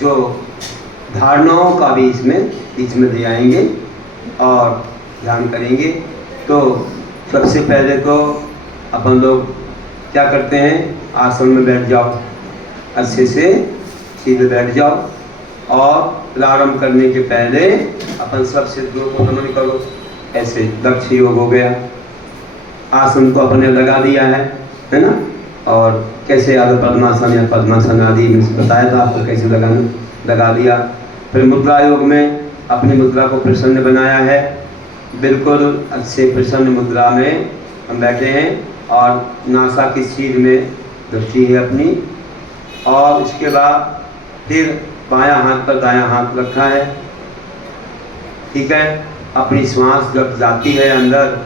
जो धारणाओं का भी इसमें बीच में ले आएंगे और ध्यान करेंगे। तो सबसे पहले तो अपन लोग क्या करते हैं, आसन में बैठ जाओ, अच्छे से सीधे बैठ जाओ और प्रारंभ करने के पहले अपन सब सिद्धों को नमन करो। ऐसे दक्ष योग हो गया, आसन को अपने लगा दिया है ना। और कैसे आदि पद्मासन या पद्मासन आदि में बताया था आपको कैसे लगा दिया। फिर मुद्रा योग में अपनी मुद्रा को प्रसन्न बनाया है, बिल्कुल अच्छे प्रसन्न मुद्रा में हम बैठे हैं और नासा की सीध में दृष्टि है अपनी। और उसके बाद फिर बायां हाथ पर दायां हाथ रखा है, ठीक है। अपनी श्वास जब जाती है अंदर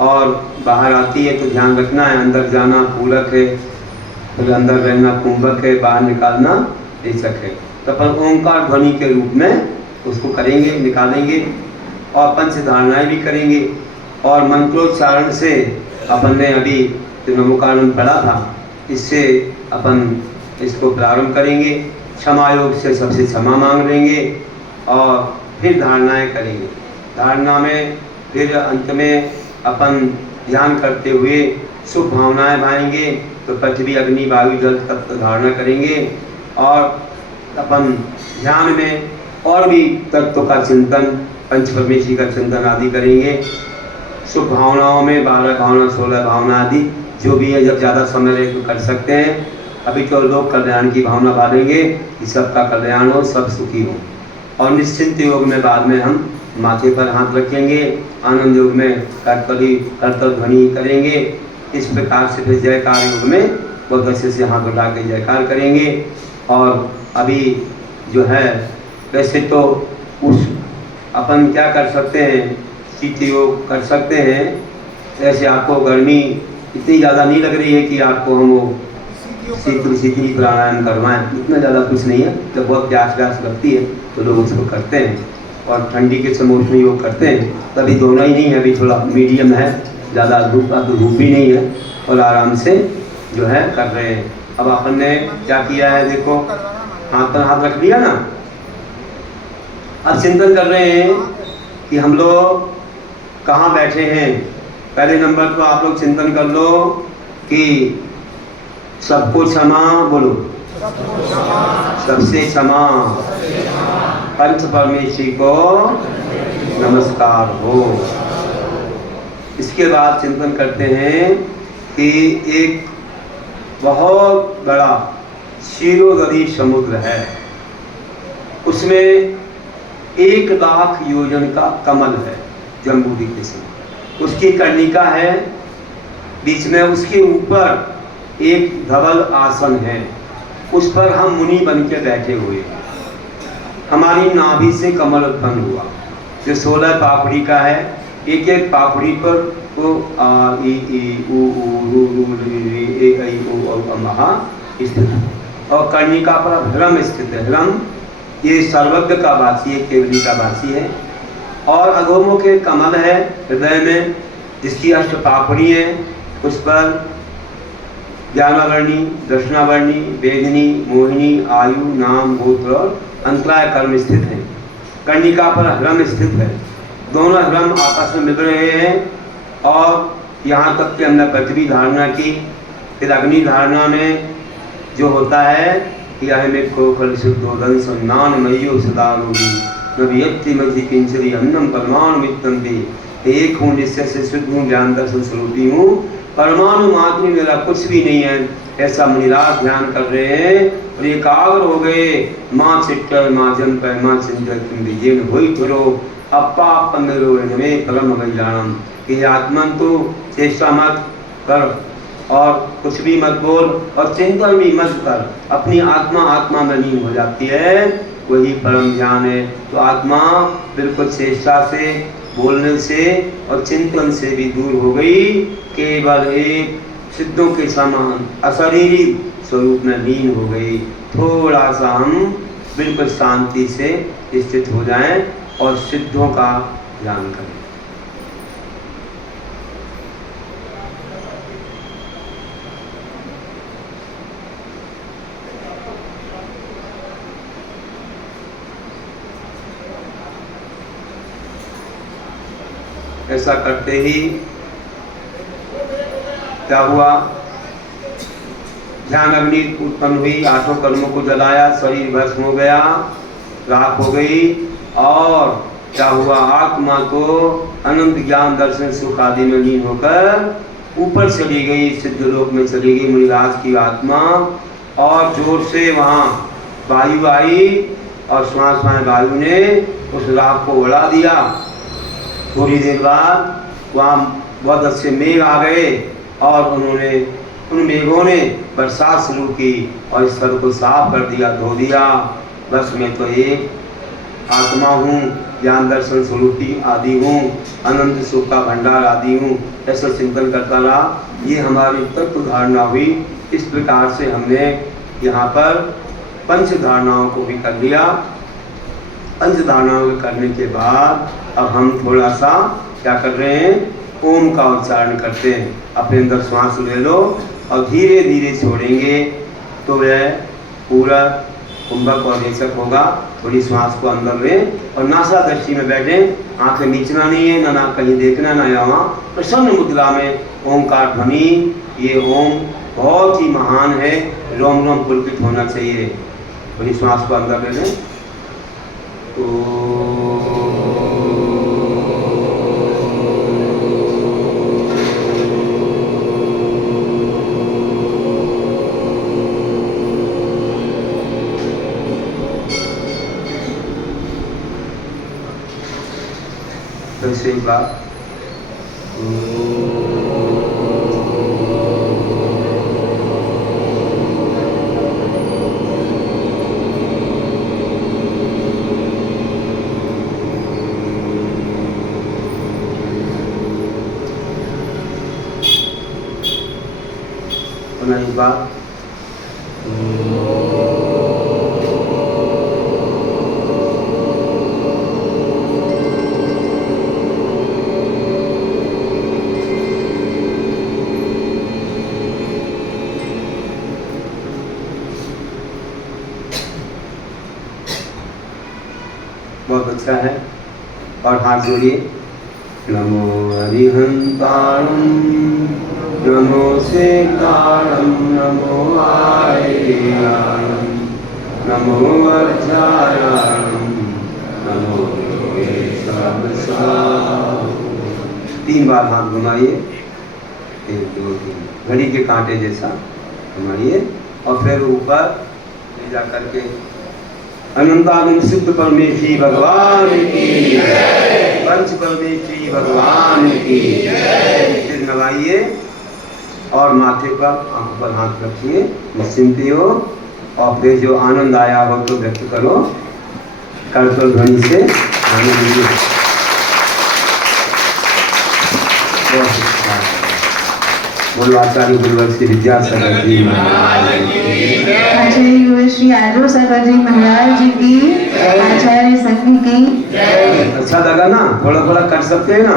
और बाहर आती है तो ध्यान रखना है, अंदर जाना पूरक है, फिर अंदर रहना कुंभक है, बाहर निकालना रेचक है। तो अपन ओंकार ध्वनि के रूप में उसको करेंगे, निकालेंगे और पंच धारणाएं भी करेंगे। और मंत्रोच्चारण से अपन ने अभी जो नमोकारण पढ़ा था, इससे अपन इसको प्रारंभ करेंगे। क्षमा योग से सबसे क्षमा मांग लेंगे और फिर धारणाएं करेंगे। धारणा में फिर अंत में अपन ध्यान करते हुए शुभ भावनाएं भाएंगे। तो पृथ्वी अग्नि वायु जल तत्व धारणा करेंगे और अपन ध्यान में और भी तत्व का चिंतन, पंच परमेश्वरी का चिंतन आदि करेंगे। शुभ भावनाओं में 12 भावना 16 भावना आदि जो भी है, जब ज़्यादा समय रहे तो कर सकते हैं। अभी तो लोग कल्याण की भावना बांधेंगे कि सबका कल्याण हो, सब सुखी हो। और निश्चिंत योग में बाद में हम माथे पर हाथ रखेंगे, आनंद योग में कर्तव्य ध्वनि करेंगे। इस प्रकार से फिर जयकार योग में बहुत अच्छे से हाथ उठा के जयकार करेंगे। और अभी जो है वैसे तो उस अपन क्या कर सकते हैं, शीत योग कर सकते हैं। ऐसे आपको गर्मी इतनी ज़्यादा नहीं लग रही है कि आपको हम वो शीतली प्राणायाम करवाएं, इतना ज़्यादा कुछ नहीं है। जब बहुत प्यास व्यास लगती है तो लोग उसको करते हैं और ठंडी के समोष्ण योग करते हैं। तभी दोनों ही नहीं है, अभी थोड़ा मीडियम है, ज़्यादा धूप भी नहीं है और आराम से जो है कर रहे हैं। अब अपन ने क्या किया है, देखो हाथ पर हाथ रख लिया ना। अब चिंतन कर रहे हैं कि हम लोग कहाँ बैठे हैं। पहले नंबर तो आप लोग चिंतन कर लो कि सबको क्षमा, बोलो सबसे क्षमा, पंच परमेश्वरी को नमस्कार हो। इसके बाद चिंतन करते हैं कि एक बहुत बड़ा क्षीरोदरी समुद्र है, उसमें 1 लाख योजन का कमल है, जम्बूदी के समान उसकी कर्णिका है। बीच में उसके ऊपर एक धवल आसन है, उस पर हम मुनि बन के बैठे हुए हैं। हमारी नाभि से कमल उत्पन्न हुआ जो 16 पापड़ी का है। एक एक पापड़ी पर वो आ ई ई उ रू रू री ए ऐ ओ और महा स्थित है। और कर्णिका पर ह्रम स्थित है। ह्रम ये सर्वज्ञ का वासी है, केवली का वासी है। और अधोमुख एक कमल है हृदय में, जिसकी 8 पापड़ी है। उस पर ज्ञानावर्णी, दर्शनावर्णी, वेदिनी, मोहिनी, आयु, नाम, गोत्र और अंतराय कर्म स्थित है। कर्णिका पर ह्रम स्थित है। दोनों ह्रम आपस में मिल रहे हैं। और यहाँ तक कि हमने पृथ्वी धारणा की। फिर अग्नि धारणा में जो होता है कि अहमें को फल शुद्धोदन सन्नान मयो सदारूढ़ी नभियत्ति मध्य किंचरी अन्नम परमाणु मित्रम भी। एक हूँ, निश्चय से शुद्ध हूँ, ज्ञान दर्शन स्वरूपी हूँ, परमाणु मात्र मेरा कुछ भी नहीं है। ऐसा मुनिराज ध्यान कर रहे हैं और एकाग्र हो गए। माँ चिट्टर माँ जन पर माँ चिंतन तुम विजयन होई थरो अपा पंदरो में परम कल्याणम। कि आत्मन तो चेष्टा मत कर और कुछ भी मत बोल और चिंतन भी मत कर, अपनी आत्मा में लीन हो जाती है, वही परम ध्यान है। तो आत्मा बिल्कुल चेष्टा से, बोलने से और चिंतन से भी दूर हो गई, केवल एक सिद्धों के समान अशरीरी स्वरूप में लीन हो गई। थोड़ा सा हम बिल्कुल शांति से स्थित हो जाएं और सिद्धों का ध्यान करें। ऐसा करते ही क्या हुआ, ध्यान अग्नि उत्पन्न हुई, 8 कर्मों को जलाया, शरीर भस्म हो गया, राख हो गई। और क्या हुआ, आत्मा को अनंत ज्ञान दर्शन सुख आदि में लीन होकर ऊपर चली गई, सिद्ध लोक में चली गई मुनिराज की आत्मा। और जोर से वहाँ वायु आई और श्वास में वायु ने उस राख को उड़ा दिया। थोड़ी देर बाद वहाँ बहुत अच्छे मेघ आ गए और उन मेघों ने बरसात शुरू की और इस स्थल को साफ कर दिया, धो दिया। बस मैं तो एक आत्मा हूँ, ज्ञान दर्शन स्वरूपी आदि हूँ, अनंत सुख का भंडार आदि हूँ, ऐसा चिंतन करता रहा। ये हमारी तत्व धारणा हुई। इस प्रकार से हमने यहाँ पर पंच धारणाओं को भी कर लिया। पंच धारणाओं को करने के बाद अब हम थोड़ा सा क्या कर रहे हैं, ओम का उच्चारण करते हैं। अपने अंदर श्वास ले लो और धीरे धीरे छोड़ेंगे तो वह पूरा कुंभक और रेचक होगा। थोड़ी श्वास को अंदर लें और नासा दृष्टि में बैठें, आंखें नीचना नहीं है, ना कहीं देखना, ना यहाँ प्रसन्न मुद्रा में ओमकार ध्वनि। ये ओम बहुत ही महान है, रोम रोम पुलकित होना चाहिए। थोड़ी श्वास को अंदर ले लें। फिर एक बार एक बार बहुत अच्छा है। और हाथ जोड़िए। नमो हरिहंताणं नमो सेकाणं नमो आर्याणं नमो वर्धायाणं नमो योगेश्वराय। 3 बार हाथ घुमाइए, 1 2 3, घड़ी के कांटे जैसा घुमाइए और फिर ऊपर ले जा करके अनंतानंद सिद्ध परमेश्वरी भगवान की जय, पंच परमेश्वरी भगवान की जय। फिर नवाइए और माथे पर आंखों पर हाथ रखिए, निश्चिंत हो। और फिर जो आनंद आया हो तो व्यक्त करो, करतल ध्वनि से आनंद। बोलो आचार्य गुरुवर श्री विद्यासागर जी महाराज की, आचार्य गुरुवर श्री आदो सागर जी महाराज जी की, आचार्य संघ की। अच्छा लगा ना? थोड़ा थोड़ा कर सकते हैं ना?